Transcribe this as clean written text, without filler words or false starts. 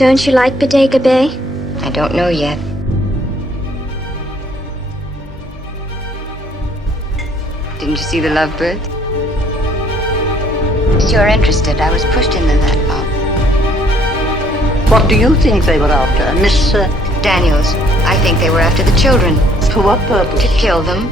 Don't you like Bodega Bay? I don't know yet. Didn't you see the lovebirds? If you're interested, I was pushed into that bomb. What do you think they were after, Miss... Daniels, I think they were after the children. For what purpose? To kill them.